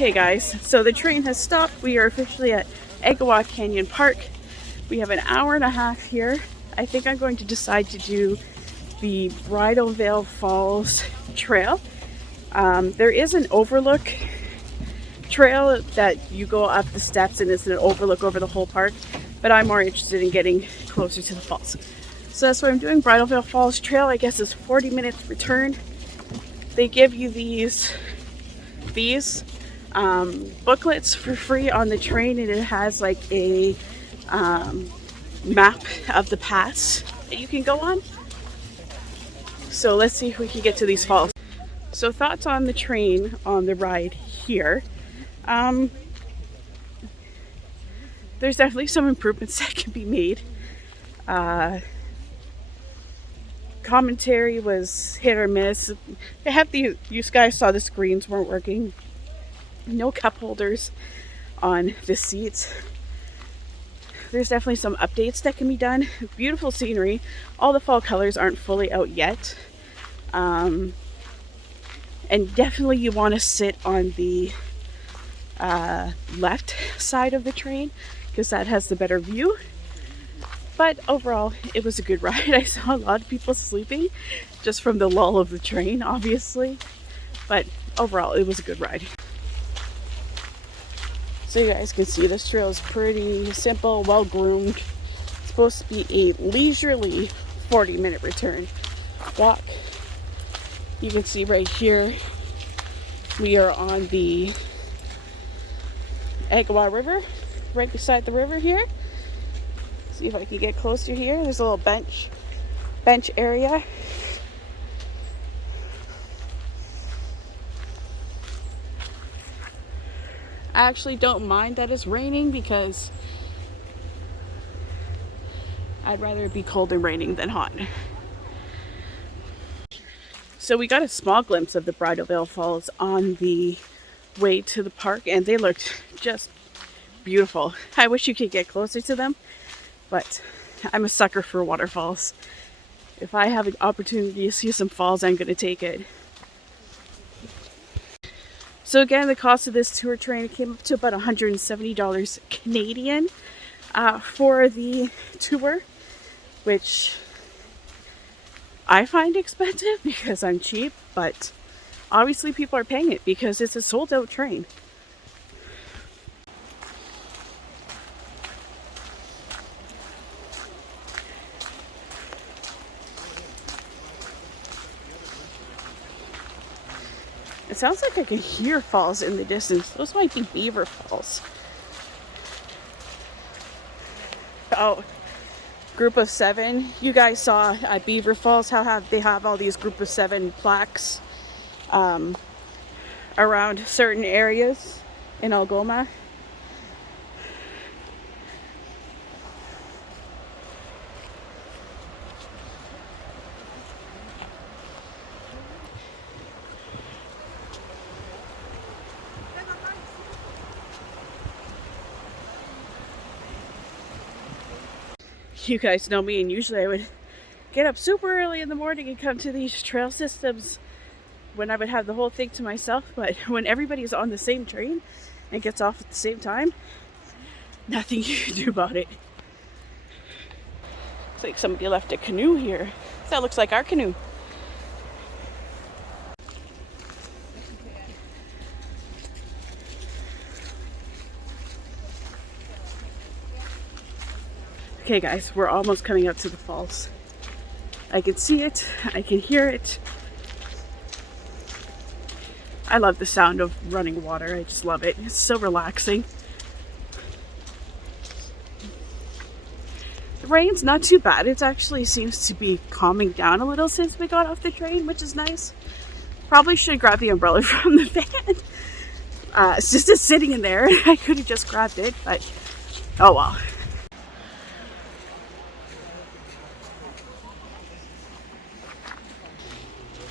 Okay guys, so the train has stopped. We are officially at Agawa Canyon Park. We have an hour and a half here. I think I'm going to decide to do the Bridal Falls trail. There is an overlook trail that you go up the steps and it's an overlook over the whole park, but I'm more interested in getting closer to the falls. So that's what I'm doing. Bridal Falls trail, I guess, is 40 minutes return. They give you these booklets for free on the train, and it has like a map of the paths that you can go on. So let's see if we can get to these falls. So thoughts on the train on the ride here. There's definitely some improvements that can be made. Commentary was hit or miss. They have you guys saw the screens weren't working. No cup holders on the seats. There's definitely some updates that can be done. Beautiful scenery. All the fall colors aren't fully out yet. And definitely you want to sit on the left side of the train because that has the better view. But overall, it was a good ride. I saw a lot of people sleeping just from the lull of the train, obviously. But overall, it was a good ride. So you guys can see this trail is pretty simple, well groomed. It's supposed to be a leisurely 40-minute return walk. You can see right here, we are on the Agawa River, right beside the river here. See if I can get closer here. There's a little bench area. I actually don't mind that it's raining because I'd rather it be cold and raining than hot. So we got a small glimpse of the Bridal Falls on the way to the park, and they looked just beautiful. I wish you could get closer to them, but I'm a sucker for waterfalls. If I have an opportunity to see some falls, I'm going to take it. So again, the cost of this tour train came up to about $170 Canadian for the tour, which I find expensive because I'm cheap, but obviously people are paying it because it's a sold out train. It sounds like I can hear falls in the distance. Those might be Beaver Falls. Oh, group of 7. You guys saw at Beaver Falls how they have all these group of 7 plaques around certain areas in Algoma. You guys know me, and usually I would get up super early in the morning and come to these trail systems when I would have the whole thing to myself, but when everybody's on the same train and gets off at the same time, nothing you can do about it. It's like somebody left a canoe here. That looks like our canoe. Okay guys, we're almost coming up to the falls. I can see it, I can hear it. I love the sound of running water, I just love it. It's so relaxing. The rain's not too bad. It actually seems to be calming down a little since we got off the train, which is nice. Probably should grab the umbrella from the van. It's just sitting in there. I could have just grabbed it, but oh well.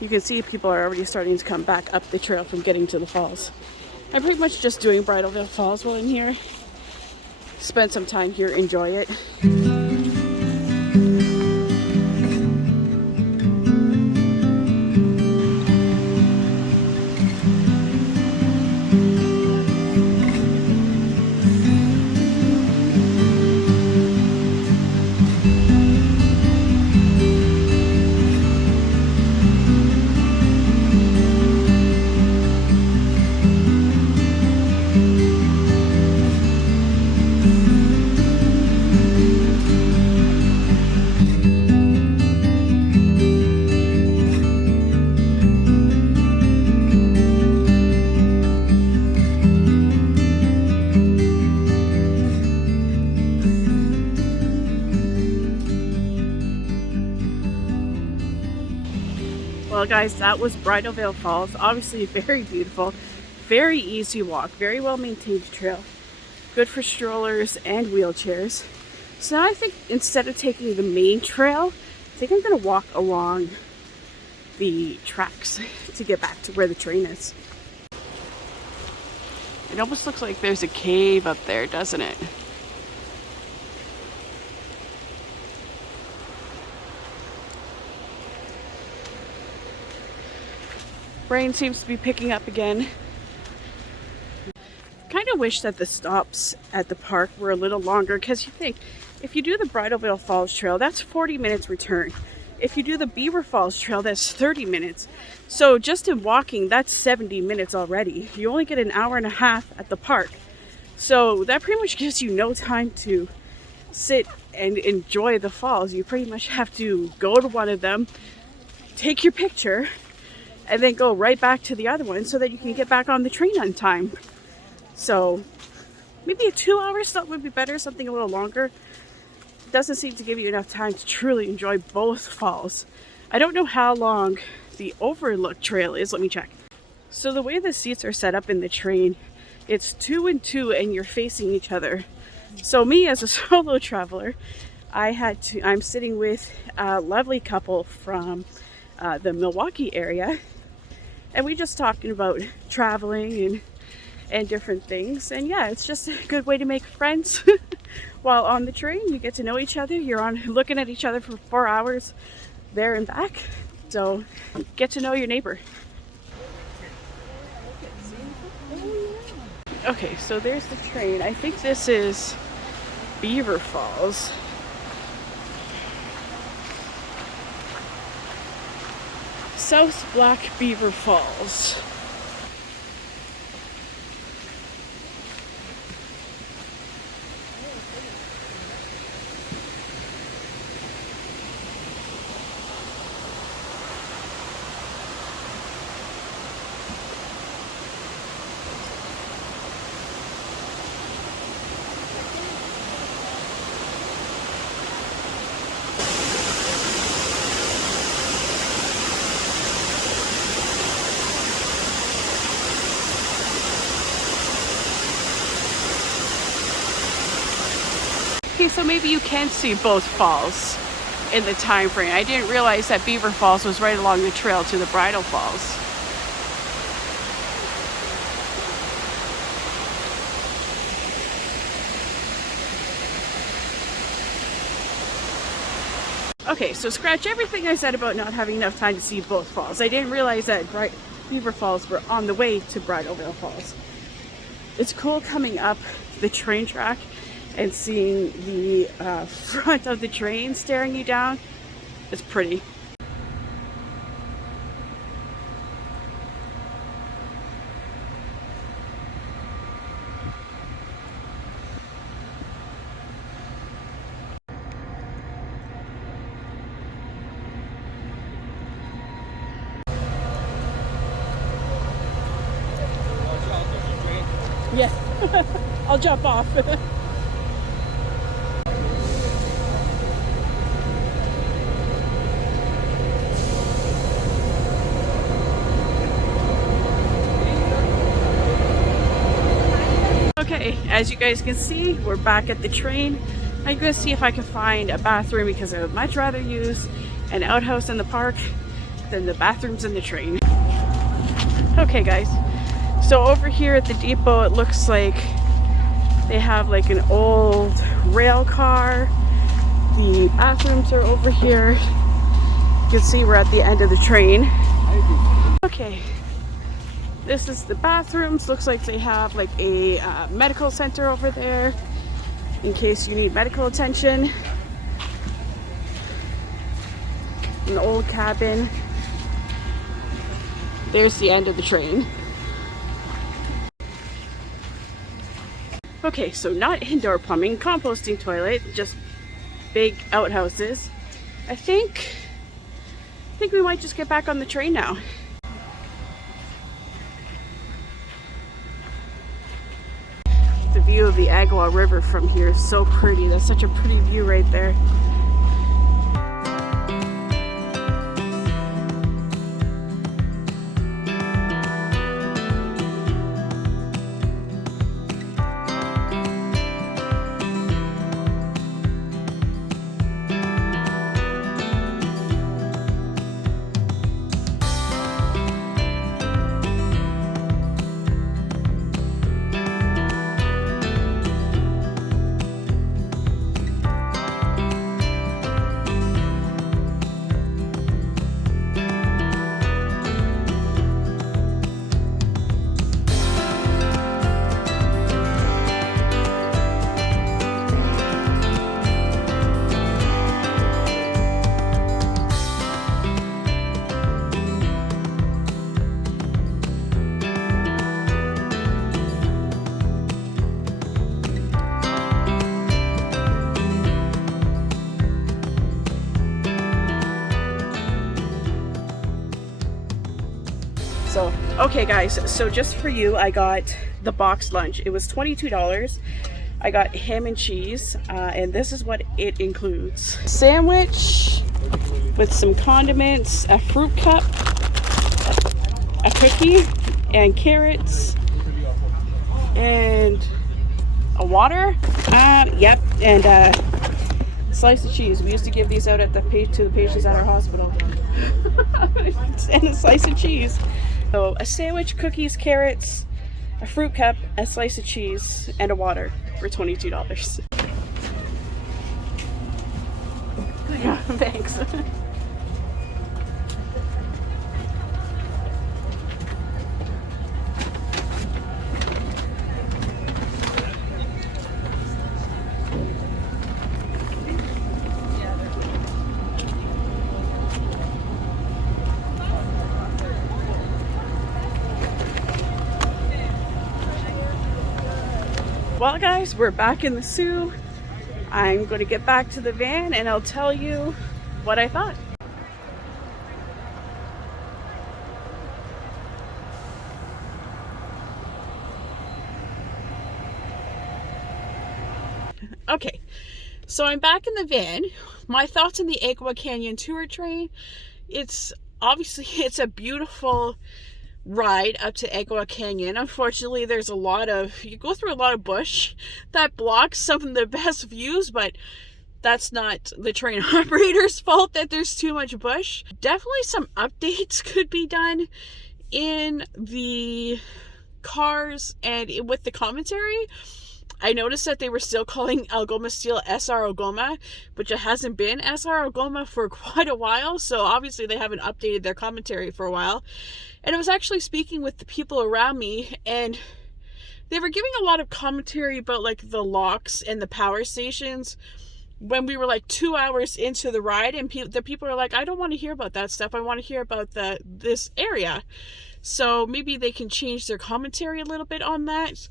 You can see people are already starting to come back up the trail from getting to the falls. I'm pretty much just doing Bridal Falls while I'm here. Spend some time here, enjoy it. Well guys, that was Bridal Falls. Obviously very beautiful, very easy walk, very well maintained trail. Good for strollers and wheelchairs. So now I think instead of taking the main trail, I think I'm gonna walk along the tracks to get back to where the train is. It almost looks like there's a cave up there, doesn't it? Rain seems to be picking up again. Kind of wish that the stops at the park were a little longer, because you think if you do the Bridal Falls Trail, that's 40 minutes return. If you do the Beaver Falls Trail, that's 30 minutes. So just in walking, that's 70 minutes already. You only get an hour and a half at the park. So that pretty much gives you no time to sit and enjoy the falls. You pretty much have to go to one of them, take your picture, and then go right back to the other one so that you can get back on the train on time. So maybe a 2-hour stop would be better, something a little longer. Doesn't seem to give you enough time to truly enjoy both falls. I don't know how long the Overlook Trail is. Let me check. So the way the seats are set up in the train, it's 2 and 2 and you're facing each other. So me as a solo traveler, I'm sitting with a lovely couple from the Milwaukee area, and we just talking about traveling and different things. And yeah, it's just a good way to make friends. While on the train, you get to know each other. You're looking at each other for 4 hours there and back. So get to know your neighbor. Okay, so there's the train. I think this is Beaver Falls. South Black Beaver Falls. Okay, so maybe you can see both falls in the time frame. I didn't realize that Beaver Falls was right along the trail to the Bridal Falls. Okay, so scratch everything I said about not having enough time to see both falls. I didn't realize that Beaver Falls were on the way to Bridal Falls. It's cool coming up the train track and seeing the front of the train staring you down. It's pretty. Yeah, I'll jump off. Okay, as you guys can see, we're back at the train. I'm going to see if I can find a bathroom, because I would much rather use an outhouse in the park than the bathrooms in the train. Okay guys, so over here at the depot, it looks like they have like an old rail car. The bathrooms are over here. You can see we're at the end of the train. Okay. This is the bathrooms. Looks like they have like a medical center over there in case you need medical attention. An old cabin. There's the end of the train. Okay, so not indoor plumbing, composting toilet, just big outhouses. I think we might just get back on the train now. The view of the Agawa River from here is so pretty. That's such a pretty view right there. So, okay guys, so just for you, I got the box lunch. It was $22. I got ham and cheese, and this is what it includes. Sandwich with some condiments, a fruit cup, a cookie, and carrots, and a water. Yep, and a slice of cheese. We used to give these out at to the patients at our hospital. And a slice of cheese. So a sandwich, cookies, carrots, a fruit cup, a slice of cheese, and a water for $22. Yeah, thanks. Well guys, we're back in the Sioux. I'm going to get back to the van and I'll tell you what I thought. Okay, so I'm back in the van. My thoughts on the Agawa Canyon Tour Train. It's a beautiful ride up to Agawa Canyon. Unfortunately, you go through a lot of bush that blocks some of the best views, but that's not the train operator's fault that there's too much bush. Definitely some updates could be done in the cars and with the commentary. I noticed that they were still calling Algoma Steel SR Algoma, which it hasn't been SR Algoma for quite a while, so obviously they haven't updated their commentary for a while. And I was actually speaking with the people around me, and they were giving a lot of commentary about like the locks and the power stations when we were like 2 hours into the ride, and the people are like, I don't want to hear about that stuff. I want to hear about this area. So maybe they can change their commentary a little bit on that.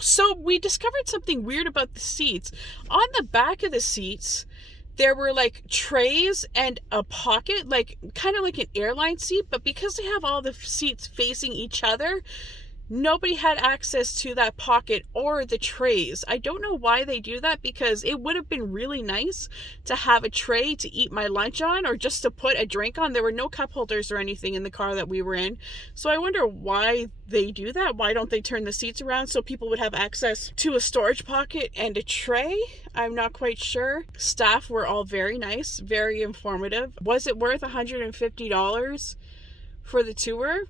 So we discovered something weird about the seats. On the back of the seats, there were like trays and a pocket, like kind of like an airline seat, but because they have all the seats facing each other, nobody had access to that pocket or the trays. I don't know why they do that, because it would have been really nice to have a tray to eat my lunch on or just to put a drink on. There were no cup holders or anything in the car that we were in. So I wonder why they do that. Why don't they turn the seats around so people would have access to a storage pocket and a tray? I'm not quite sure. Staff were all very nice, very informative. Was it worth $150 for the tour?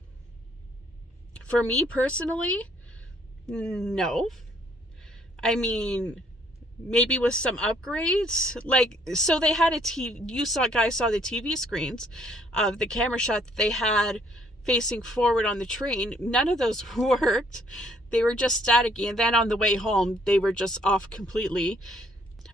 For me personally, no. I mean, maybe with some upgrades. Like, so they had a TV, guys saw the TV screens of the camera shot that they had facing forward on the train. None of those worked. They were just static, and then on the way home, they were just off completely.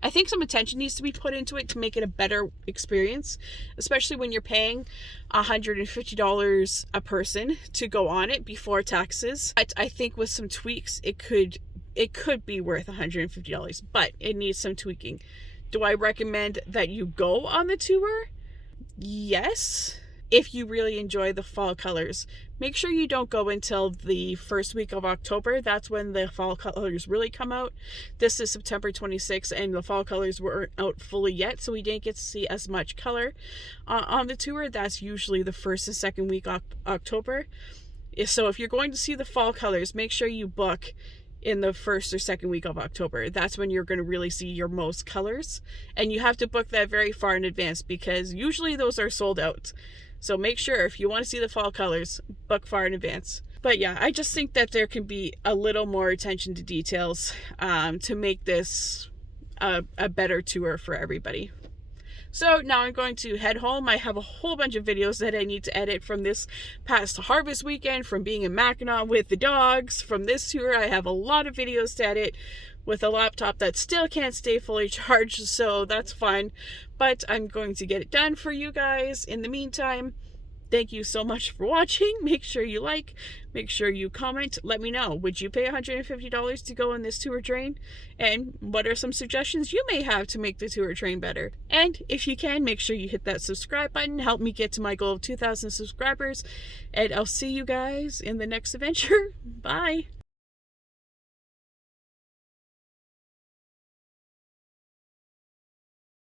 I think some attention needs to be put into it to make it a better experience, especially when you're paying $150 a person to go on it before taxes. I think with some tweaks, it could be worth $150, but it needs some tweaking. Do I recommend that you go on the tour? Yes, if you really enjoy the fall colors. Make sure you don't go until the first week of October. That's when the fall colors really come out. This is September 26th, and the fall colors weren't out fully yet, so we didn't get to see as much color on the tour. That's usually the first and second week of October. So if you're going to see the fall colors, make sure you book in the first or second week of October. That's when you're going to really see your most colors, and you have to book that very far in advance, because usually those are sold out. So make sure, if you want to see the fall colors, book far in advance. But yeah, I just think that there can be a little more attention to details to make this a better tour for everybody. So now I'm going to head home. I have a whole bunch of videos that I need to edit from this past harvest weekend, from being in Mackinac with the dogs, from this tour. I have a lot of videos to edit with a laptop that still can't stay fully charged, so that's fun. But I'm going to get it done for you guys in the meantime. Thank you so much for watching. Make sure you like, make sure you comment. Let me know, would you pay $150 to go on this tour train? And what are some suggestions you may have to make the tour train better? And if you can, make sure you hit that subscribe button. Help me get to my goal of 2,000 subscribers. And I'll see you guys in the next adventure. Bye.